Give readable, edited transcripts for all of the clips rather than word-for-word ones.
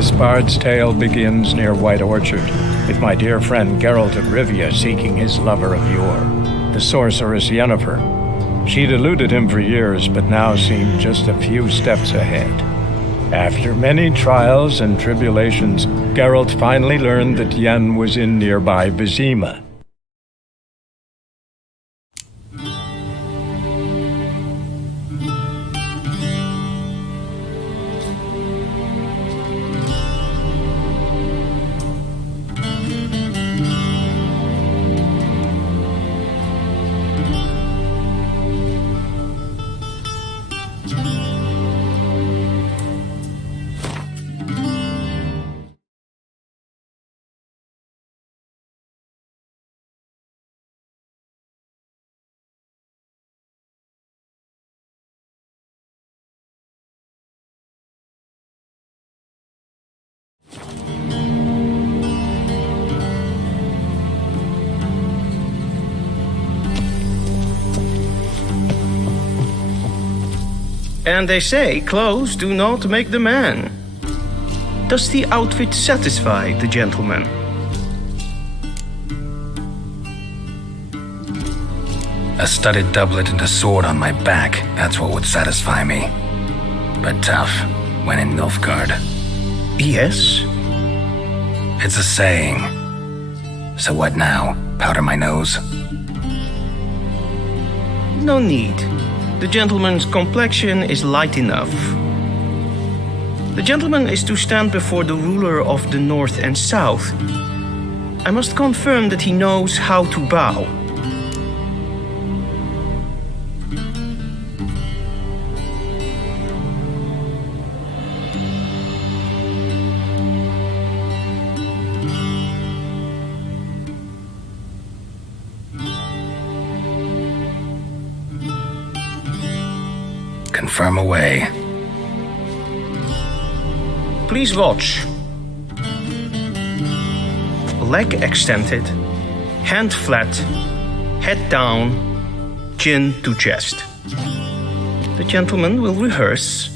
This bard's tale begins near White Orchard, with my dear friend Geralt of Rivia seeking his lover of yore, the sorceress Yennefer. She'd eluded him for years, but now seemed just a few steps ahead. After many trials and tribulations, Geralt finally learned that Yen was in nearby Vizima. And they say clothes do not make the man. Does the outfit satisfy the gentleman? A studded doublet and a sword on my back, that's what would satisfy me. But tough, when in Nilfgaard. Yes. It's a saying. So what now? Powder my nose? No need. The gentleman's complexion is light enough. The gentleman is to stand before the ruler of the North and South. I must confirm that he knows how to bow. Confirm away. Please watch. Leg extended, hand flat, head down, chin to chest. The gentleman will rehearse.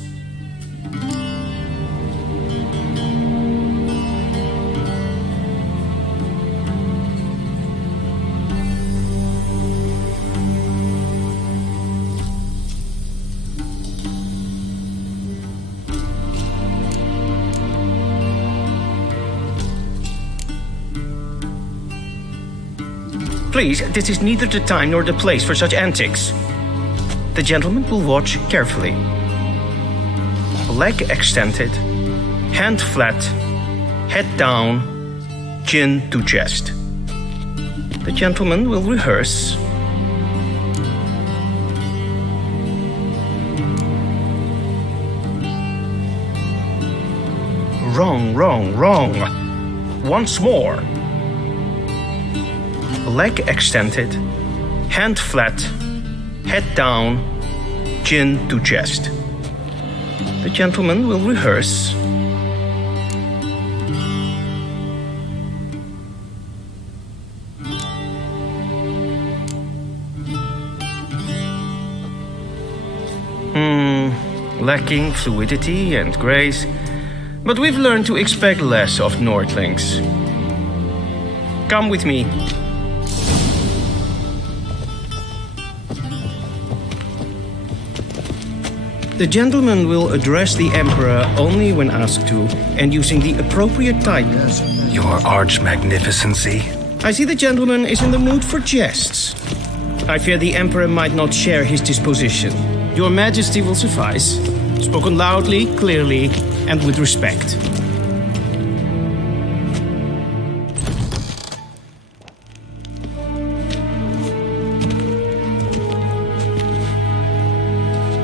Please, this is neither the time nor the place for such antics. The gentleman will watch carefully. Leg extended, hand flat, head down, chin to chest. The gentleman will rehearse. Wrong, wrong, wrong. Once more. Leg extended, hand flat, head down, chin to chest. The gentleman will rehearse. Lacking fluidity and grace, but we've learned to expect less of Nordlings. Come with me. The gentleman will address the Emperor only when asked to, and using the appropriate titles. Your arch magnificency? I see the gentleman is in the mood for jests. I fear the Emperor might not share his disposition. Your Majesty will suffice. Spoken loudly, clearly, and with respect.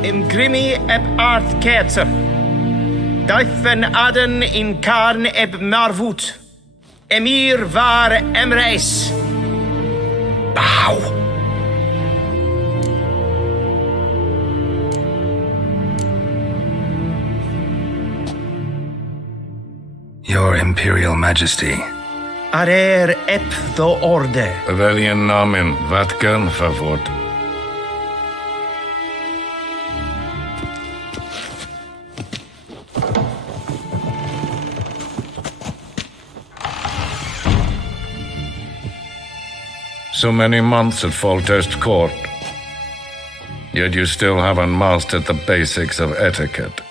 Imgrimi eb art ketzer. Duifen aden in karn eb marvoet. Emir var emreis. Bow. Your Imperial Majesty. Arer eb the orde. Veljen namen, vatkan favort. So many months at Foltest Court. Yet you still haven't mastered the basics of etiquette.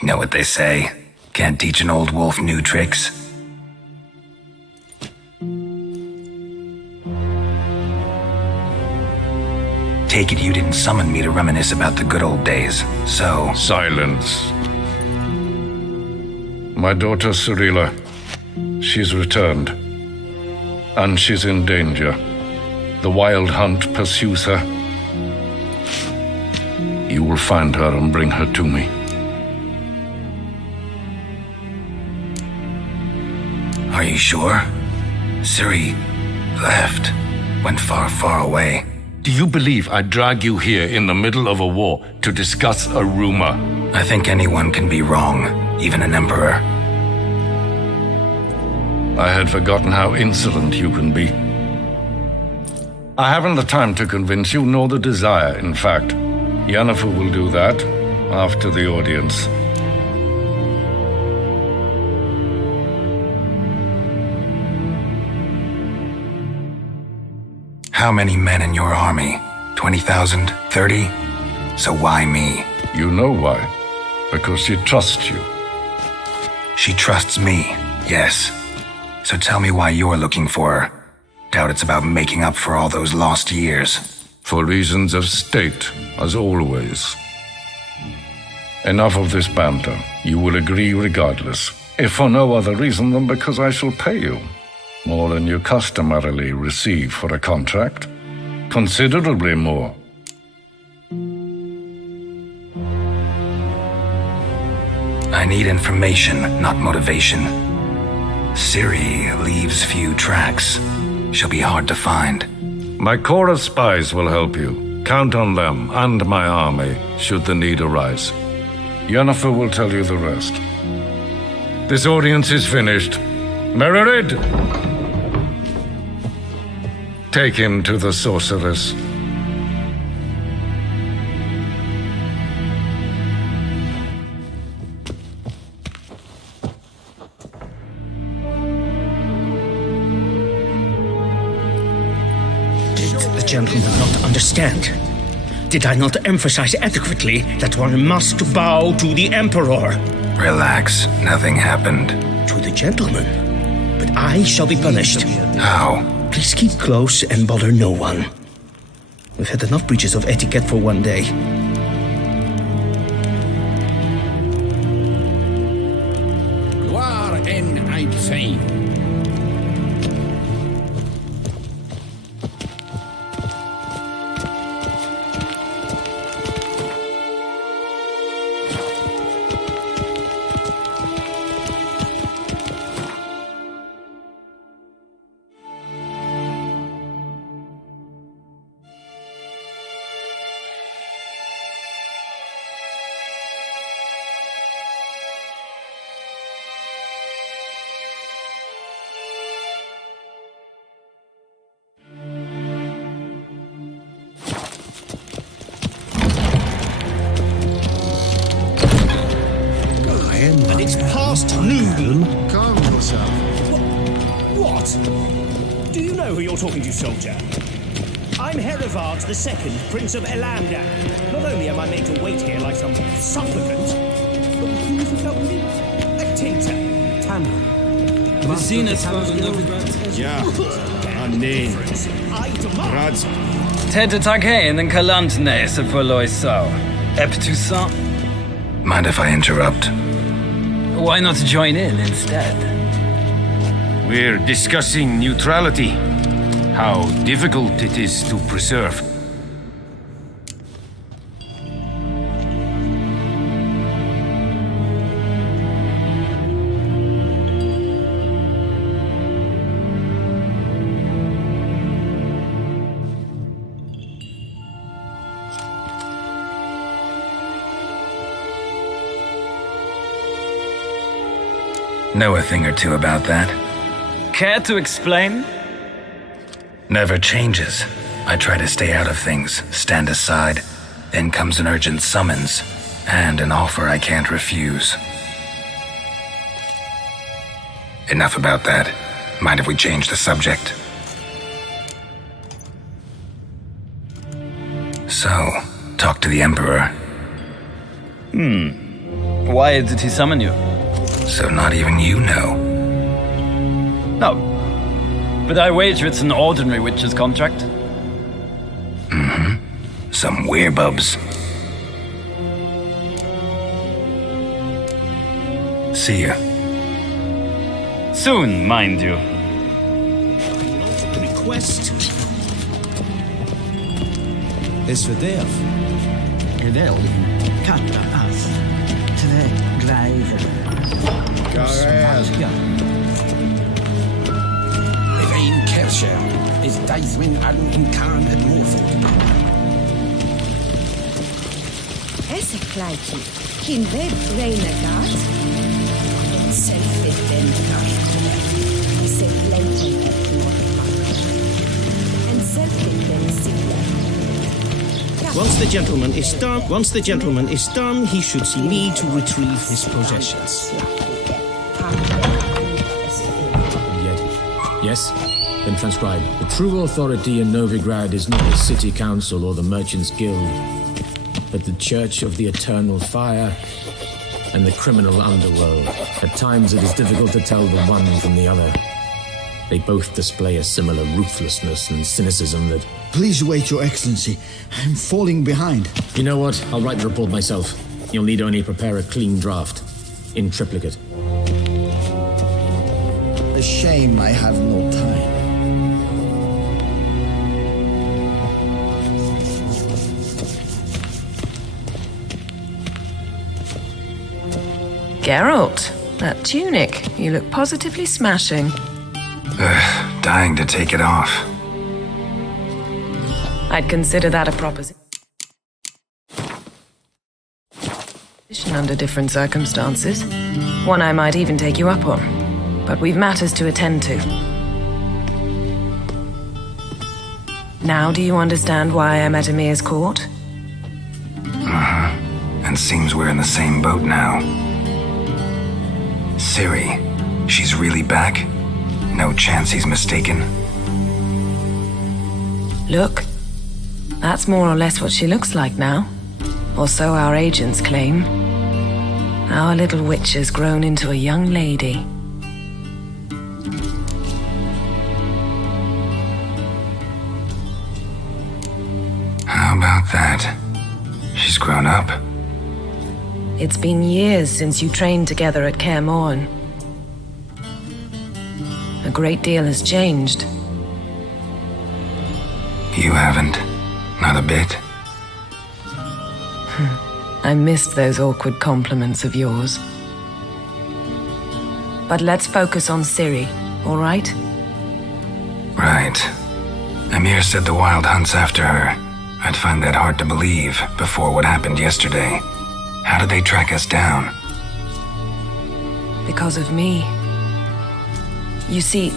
Know what they say? Can't teach an old wolf new tricks. Take it you didn't summon me to reminisce about the good old days, so... Silence. My daughter Cirilla, she's returned. And she's in danger. The Wild Hunt pursues her. You will find her and bring her to me. Are you sure? Ciri left. Went far, far away. Do you believe I drag you here in the middle of a war to discuss a rumor? I think anyone can be wrong, even an emperor. I had forgotten how insolent you can be. I haven't the time to convince you, nor the desire, in fact. Yennefer will do that after the audience. How many men in your army? 20,000? 30? So why me? You know why. Because she trusts you. She trusts me, yes. So tell me why you're looking for her. Doubt it's about making up for all those lost years. For reasons of state, as always. Enough of this banter. You will agree regardless. If for no other reason than because I shall pay you. More than you customarily receive for a contract. Considerably more. I need information, not motivation. Ciri leaves few tracks. She'll be hard to find. My corps of spies will help you. Count on them and my army, should the need arise. Yennefer will tell you the rest. This audience is finished. Mererid! Take him to the sorceress. Did the gentleman not understand? Did I not emphasize adequately that one must bow to the Emperor? Relax, nothing happened. To the gentleman. But I shall be punished. How? Please keep close and bother no one. We've had enough breaches of etiquette for one day. Gloire en Einstein. And it's past noon. Calm yourself. What? Do you know who you're talking to, soldier? I'm Herivard II, Prince of Elander. Not only am I made to wait here like some supplicant, but who's without me? A tinter. Tanner. Ja, nee. I demand. Rats. Tête attaquée in Kalantne, se follow so. Eptusan. Mind if I interrupt? Why not join in instead? We're discussing neutrality. How difficult it is to preserve. Know a thing or two about that. Care to explain? Never changes. I try to stay out of things, stand aside. Then comes an urgent summons, and an offer I can't refuse. Enough about that. Mind if we change the subject? So, talk to the Emperor. Why did he summon you? So not even you know. No. But I wager it's an ordinary witch's contract. Some werebubs. See ya. Soon, mind you. Request. SVDF. Wel, kattenpas. Tre gleider. If een kersje is Deithwin aan in Kaan het Moorvoort. Esse kleidje. Geen web renegaat. Self-evident self-latent and self-evident singular. Once the gentleman is done, he should see me to retrieve his possessions. Yes? Then transcribe. The true authority in Novigrad is not the city council or the merchants' guild, but the Church of the Eternal Fire and the criminal underworld. At times it is difficult to tell the one from the other. They both display a similar ruthlessness and cynicism that... Please wait, Your Excellency. I'm falling behind. You know what? I'll write the report myself. You'll need only prepare a clean draft. In triplicate. A shame I have no time. Geralt, that tunic. You look positively smashing. Dying to take it off. I'd consider that a proposition under different circumstances. One I might even take you up on. But we've matters to attend to. Now do you understand why I'm at Emir's court? And seems we're in the same boat now. Ciri, she's really back? No chance he's mistaken? Look, that's more or less what she looks like now. Or so our agents claim. Our little witch has grown into a young lady. How about that? She's grown up. It's been years since you trained together at Kaer Morhen. A great deal has changed. You haven't. Not a bit. I missed those awkward compliments of yours. But let's focus on Ciri, all right? Right. Emir said the Wild Hunt's after her. I'd find that hard to believe before what happened yesterday. How did they track us down? Because of me. You see,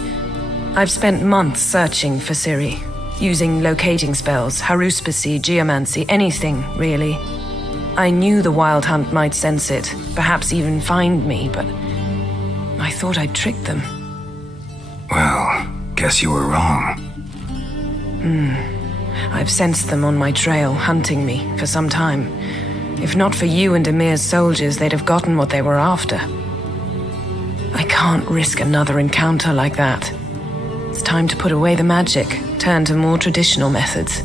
I've spent months searching for Ciri, using locating spells, haruspicy, geomancy, anything, really. I knew the Wild Hunt might sense it, perhaps even find me, but I thought I'd tricked them. Well, guess you were wrong. I've sensed them on my trail, hunting me, for some time. If not for you and Emir's soldiers, they'd have gotten what they were after. I can't risk another encounter like that. It's time to put away the magic, turn to more traditional methods.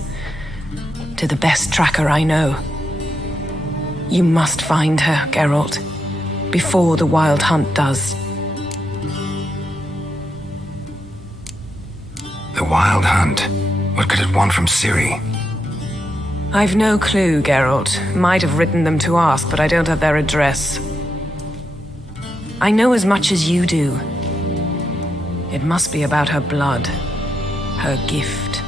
To the best tracker I know. You must find her, Geralt, before the Wild Hunt does. The Wild Hunt? What could it want from Ciri? I've no clue, Geralt. Might have written them to ask, but I don't have their address. I know as much as you do. It must be about her blood, her gift.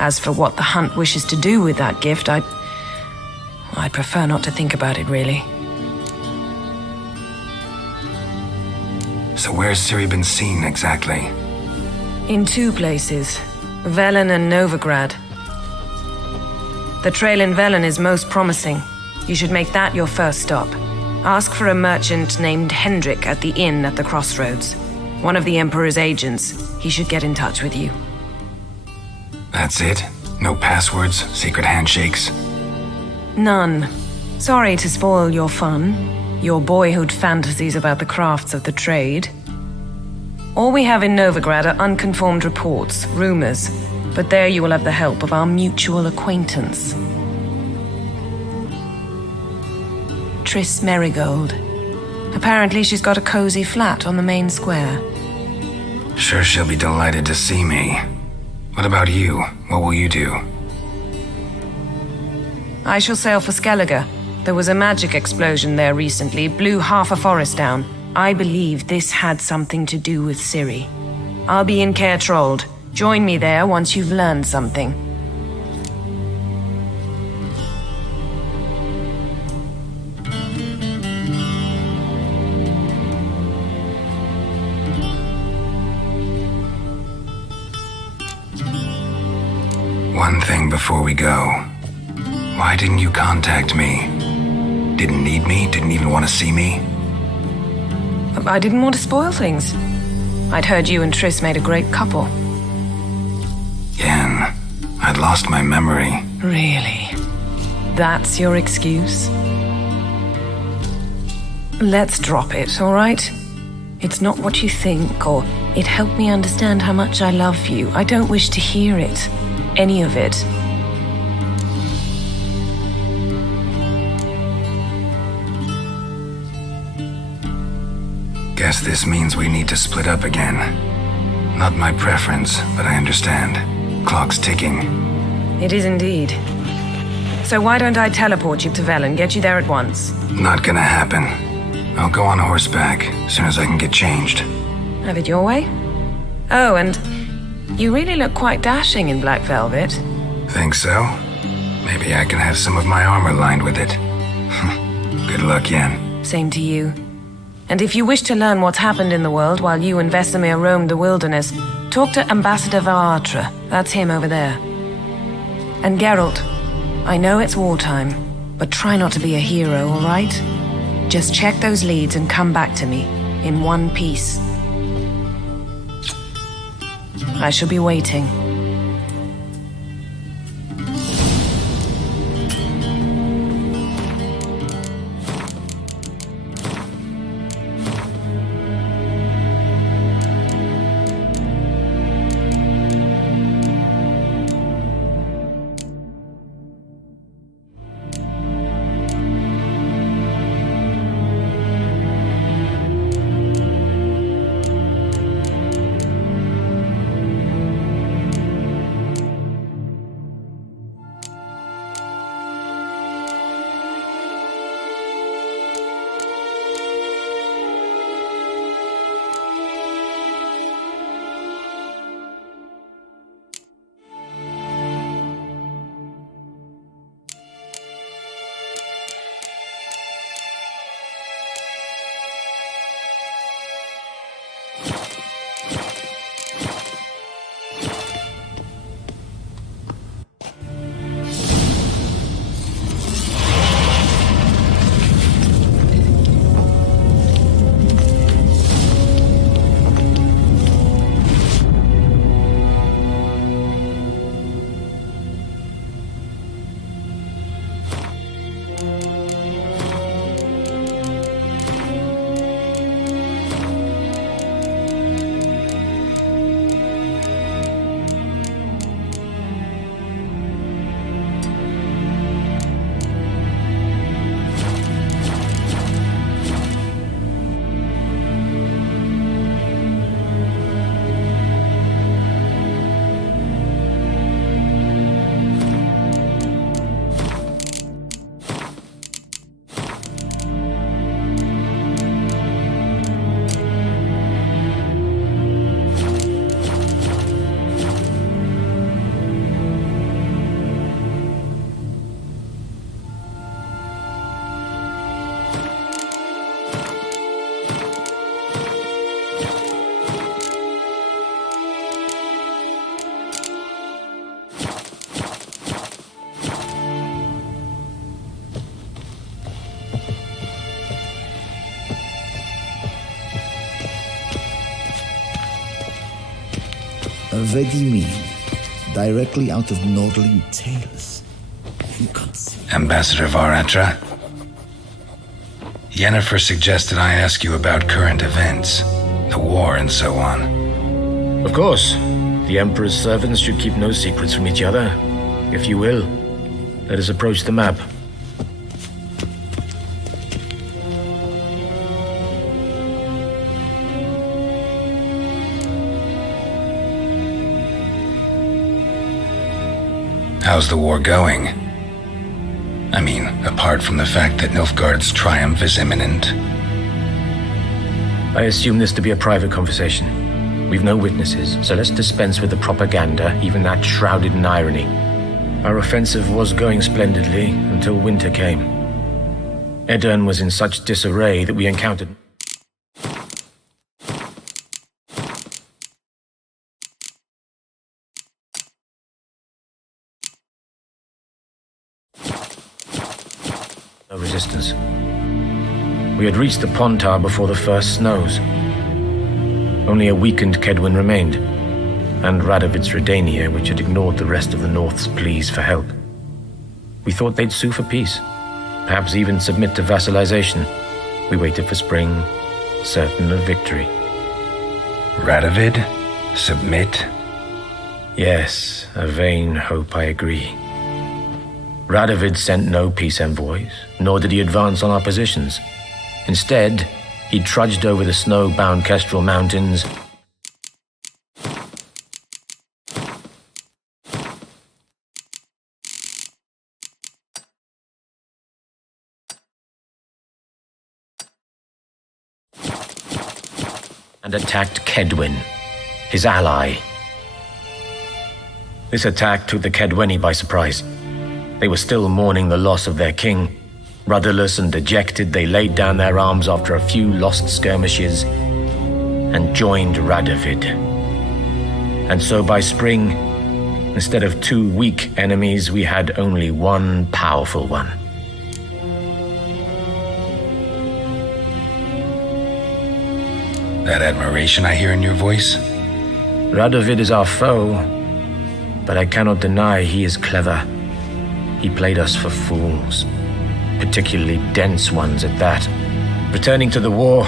As for what the Hunt wishes to do with that gift, I'd prefer not to think about it, really. So where's Ciri been seen, exactly? In two places, Velen and Novigrad. The trail in Velen is most promising. You should make that your first stop. Ask for a merchant named Hendrik at the inn at the crossroads. One of the Emperor's agents. He should get in touch with you. That's it? No passwords, secret handshakes? None. Sorry to spoil your fun, your boyhood fantasies about the crafts of the trade. All we have in Novigrad are unconfirmed reports, rumors, but there you will have the help of our mutual acquaintance. Triss Merigold. Apparently she's got a cozy flat on the main square. Sure she'll be delighted to see me. What about you? What will you do? I shall sail for Skellige. There was a magic explosion there recently, blew half a forest down. I believe this had something to do with Ciri. I'll be in Caer Trold. Join me there once you've learned something. One thing before we go. Why didn't you contact me? Didn't need me? Didn't even want to see me? I didn't want to spoil things. I'd heard you and Triss made a great couple. Yen, I'd lost my memory. Really? That's your excuse? Let's drop it, all right? It's not what you think, or it helped me understand how much I love you. I don't wish to hear it. Any of it. Guess this means we need to split up again. Not my preference, but I understand. Clock's ticking. It is indeed. So why don't I teleport you to Velen, get you there at once? Not gonna happen. I'll go on horseback as soon as I can get changed. Have it your way? Oh, and you really look quite dashing in black velvet. Think so? Maybe I can have some of my armor lined with it. Good luck, Yen. Same to you. And if you wish to learn what's happened in the world while you and Vesemir roamed the wilderness, talk to Ambassador Varatra. That's him over there. And Geralt, I know it's wartime, but try not to be a hero, all right? Just check those leads and come back to me, in one piece. I shall be waiting. Vedimin, directly out of Nordling tales. Ambassador Varatra? Yennefer suggested I ask you about current events, the war and so on. Of course. The Emperor's servants should keep no secrets from each other. If you will, let us approach the map. How's the war going? I mean, apart from the fact that Nilfgaard's triumph is imminent. I assume this to be a private conversation. We've no witnesses, so let's dispense with the propaganda, even that shrouded in irony. Our offensive was going splendidly until winter came. Edirn was in such disarray that we encountered... no resistance. We had reached the Pontar before the first snows. Only a weakened Kedwin remained, and Radovid's Redania, which had ignored the rest of the North's pleas for help. We thought they'd sue for peace, perhaps even submit to vassalization. We waited for spring, certain of victory. Radovid? Submit? Yes, a vain hope, I agree. Radovid sent no peace envoys, nor did he advance on our positions. Instead, he trudged over the snow-bound Kestrel Mountains and attacked Kedwin, his ally. This attack took the Kedweni by surprise. They were still mourning the loss of their king. Rudderless and dejected, they laid down their arms after a few lost skirmishes and joined Radovid. And so by spring, instead of 2 weak enemies, we had only one powerful one. That admiration I hear in your voice? Radovid is our foe, but I cannot deny he is clever. He played us for fools, particularly dense ones at that. Returning to the war,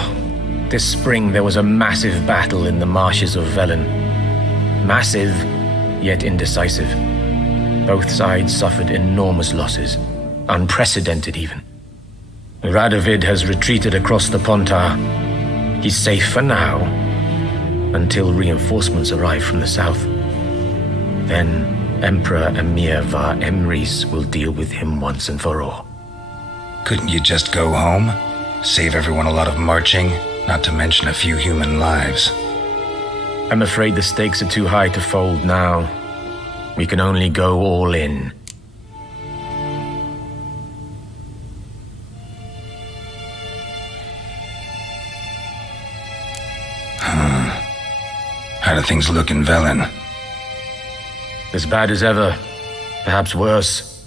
this spring there was a massive battle in the marshes of Velen. Massive, yet indecisive. Both sides suffered enormous losses, unprecedented even. Radovid has retreated across the Pontar. He's safe for now, until reinforcements arrive from the south. Then Emperor Emir Var Emrys will deal with him once and for all. Couldn't you just go home? Save everyone a lot of marching, not to mention a few human lives. I'm afraid the stakes are too high to fold now. We can only go all in. How do things look in Velen? As bad as ever, perhaps worse.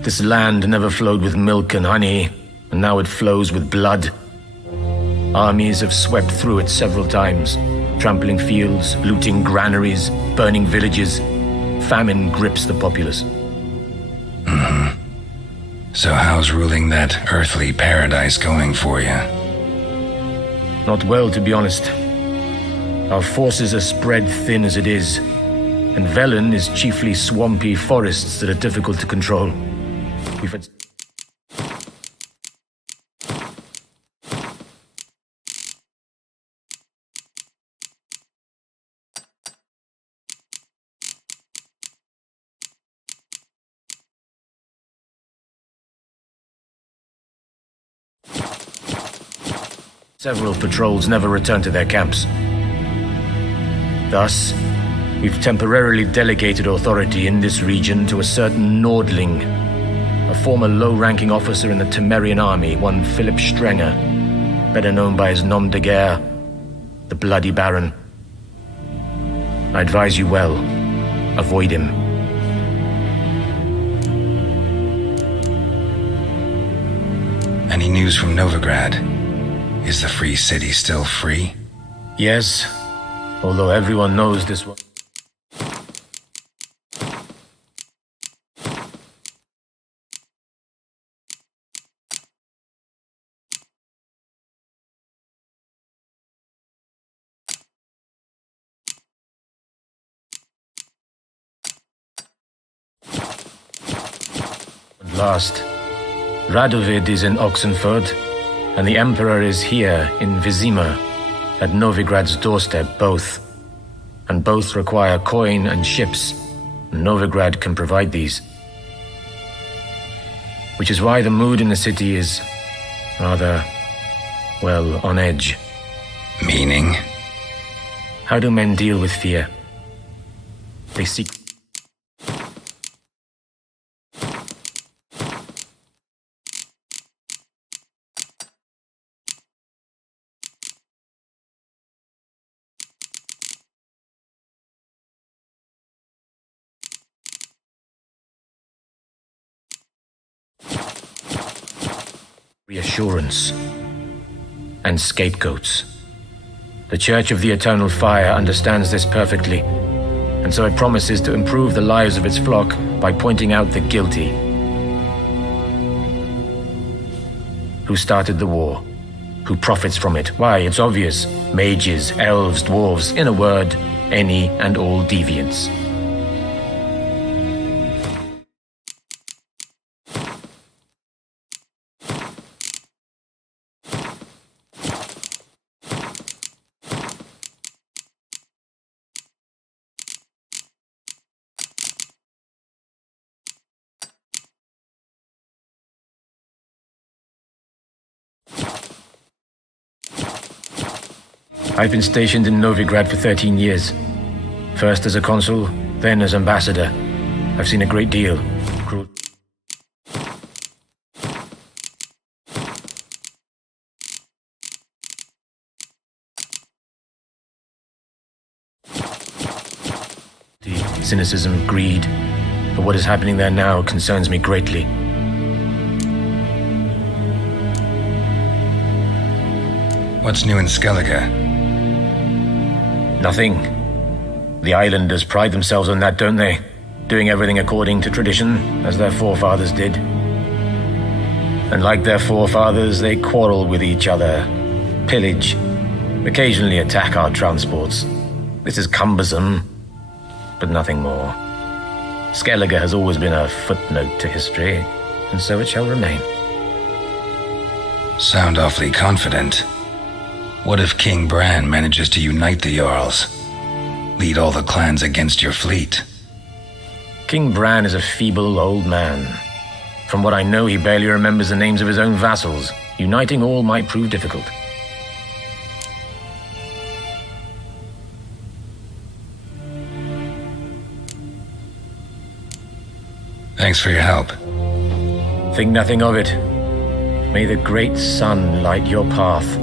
This land never flowed with milk and honey, and now it flows with blood. Armies have swept through it several times, trampling fields, looting granaries, burning villages. Famine grips the populace. So how's ruling that earthly paradise going for you? Not well, to be honest. Our forces are spread thin as it is, and Velen is chiefly swampy forests that are difficult to control. We've had several patrols never return to their camps. Thus, we've temporarily delegated authority in this region to a certain Nordling, a former low-ranking officer in the Temerian army, one Philip Strenger, better known by his nom de guerre, the Bloody Baron. I advise you well, avoid him. Any news from Novigrad? Is the free city still free? Yes, although everyone knows this one. last. Radovid is in Oxenford, and the Emperor is here in Vizima, at Novigrad's doorstep, both. And both require coin and ships. Novigrad can provide these. Which is why the mood in the city is rather, well, on edge. Meaning? How do men deal with fear? They seek... reassurance and scapegoats. The Church of the Eternal Fire understands this perfectly, and so it promises to improve the lives of its flock by pointing out the guilty. Who started the war? Who profits from it? Why, it's obvious. Mages, elves, dwarves, in a word, any and all deviants. I've been stationed in Novigrad for 13 years. First as a consul, then as ambassador. I've seen a great deal. Cynicism, greed. But what is happening there now concerns me greatly. What's new in Skellige? Nothing. The islanders pride themselves on that, don't they? Doing everything according to tradition, as their forefathers did. And like their forefathers, they quarrel with each other, pillage, occasionally attack our transports. This is cumbersome, but nothing more. Skellige has always been a footnote to history, and so it shall remain. Sound awfully confident. What if King Bran manages to unite the Jarls? Lead all the clans against your fleet? King Bran is a feeble old man. From what I know, he barely remembers the names of his own vassals. Uniting all might prove difficult. Thanks for your help. Think nothing of it. May the great sun light your path.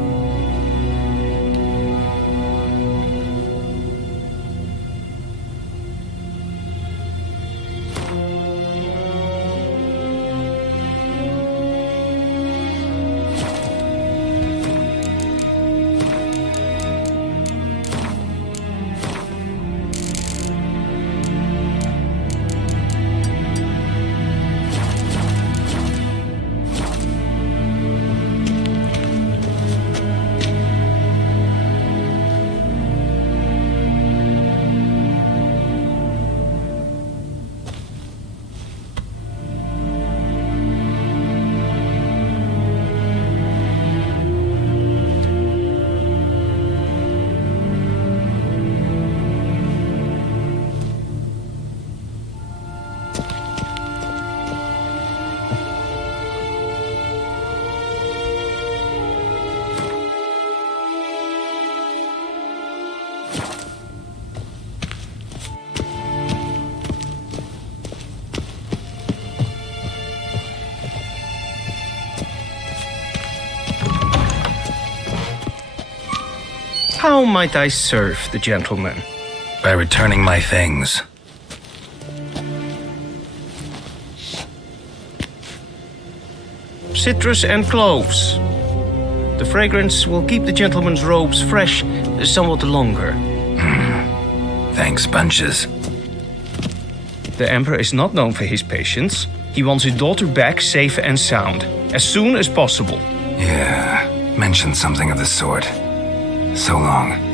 How might I serve the gentleman? By returning my things. Citrus and cloves. The fragrance will keep the gentleman's robes fresh somewhat longer. Thanks, bunches. The Emperor is not known for his patience. He wants his daughter back safe and sound, as soon as possible. Yeah, mentioned something of the sort. So long.